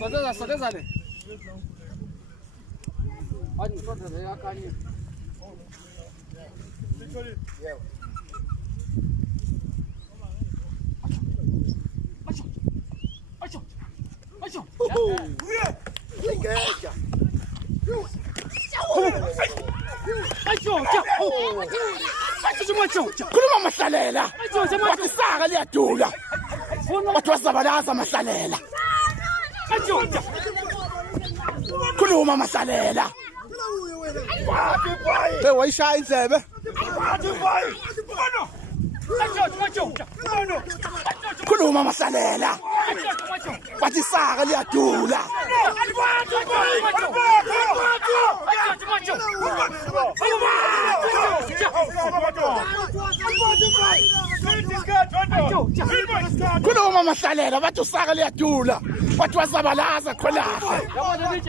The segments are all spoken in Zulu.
Sogeza le. Hadi mtoto ya kani. Khuluma Mahlalela. Wathi saka liyadula. Wathi wazabalaza Mahlalela. Khuluma Mahlalela. Hey wayishaya indlebe. Khuluma Mahlalela. Wathi saka liyadula. Khuluma Mahlalela bathi usaka liyadula. Wathi wazabalaza kholahle.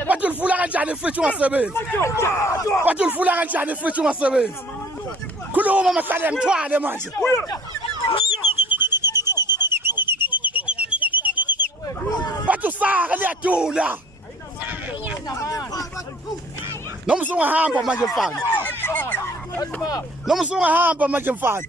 Wathi ulifula kanjani ifridge ungasebenzi? Wathi ulifula kanjani ifridge ungasebenzi? Khuluma Mahlalela ngithwale manje. Bathi usaka liyadula. Noma usungahamba manje mfana. Noma usungahamba manje mfana.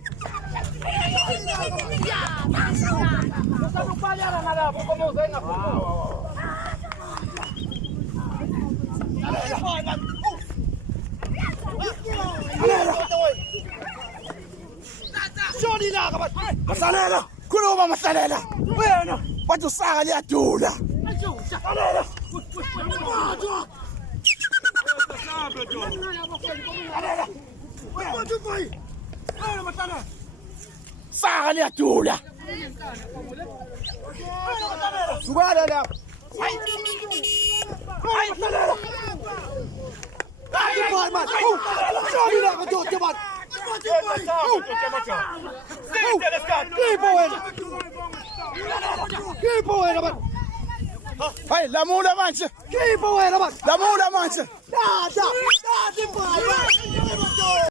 Mahlalela, khuluma Mahlalela. Wena wathi usaka liyadula. Saka liyadula. Sukala la. Hey, lamula manje. Lamula manje.